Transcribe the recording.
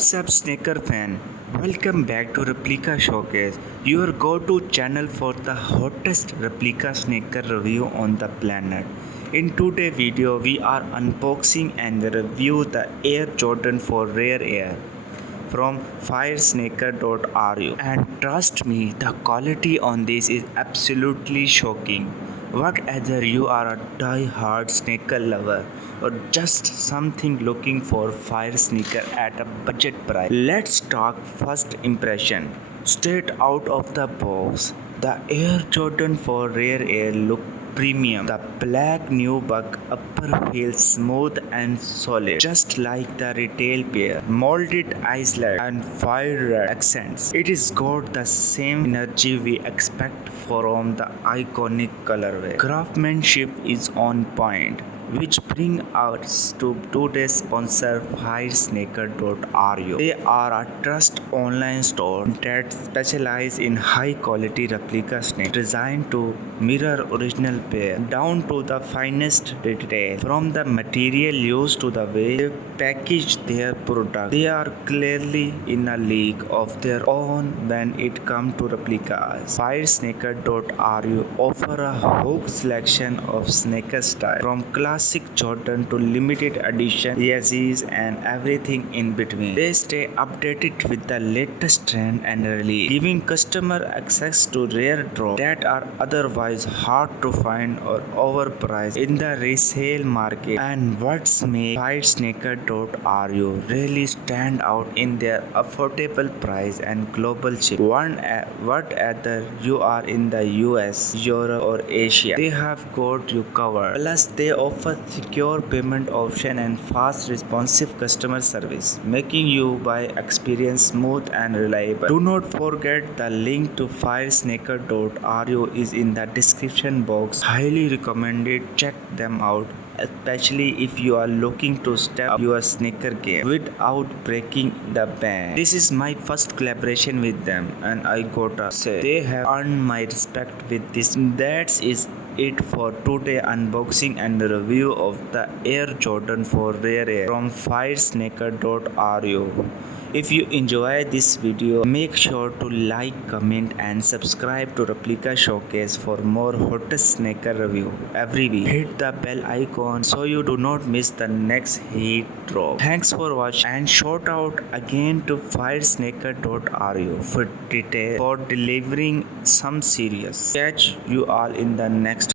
What's up, sneaker fan? Welcome back to Replica Showcase, your go-to channel for the hottest replica sneaker review on the planet. In today's video, we are unboxing and review the Air Jordan 4 Rare Air from firesnkr.ru, and trust me, the quality on this is absolutely shocking. Whether you are a die-hard sneaker lover or just something looking for fire sneaker at a budget price, let's talk first impression. Straight out of the box, the Air Jordan 4 Rare Air look premium. The black nubuck upper feels smooth and solid, just like the retail pair. Molded islet and fire red accents. It is got the same energy we expect from the iconic colorway. Craftsmanship is on point, which bring us to today's sponsor firesnkr.ru. They are a trust online store that specializes in high quality replica sneakers designed to mirror original pair down to the finest detail. From the material used to the way they package their product, they are clearly in a league of their own when it comes to replicas. Firesnkr.ru offer a whole selection of sneaker style, from classic Jordan to limited edition Yeezys and everything in between. They stay updated with the latest trend and release, giving customer access to rare drops that are otherwise hard to find or overpriced in the resale market. And what's make firesnkr.ru really stand out in their affordable price and global shipping. Whether you are in the US, Europe or Asia, they have got you covered. Plus, they offer secure payment option and fast responsive customer service, making your buy experience smooth and reliable. Do not forget the link to firesnkr.ru is in the description box. Highly recommended. Check them out, especially if you are looking to step up your sneaker game without breaking the bank. This is my first collaboration with them, and I gotta say they have earned my respect with this. That is it for today unboxing and review of the Air Jordan 4 Rare Air from firesnkr.ru. If you enjoy this video, make sure to like, comment and subscribe to Replica Showcase for more hottest sneaker review every week. Hit the bell icon so you do not miss the next heat drop. Thanks for watching, and shout out again to firesnkr.ru for delivering some serious. Catch you all in the next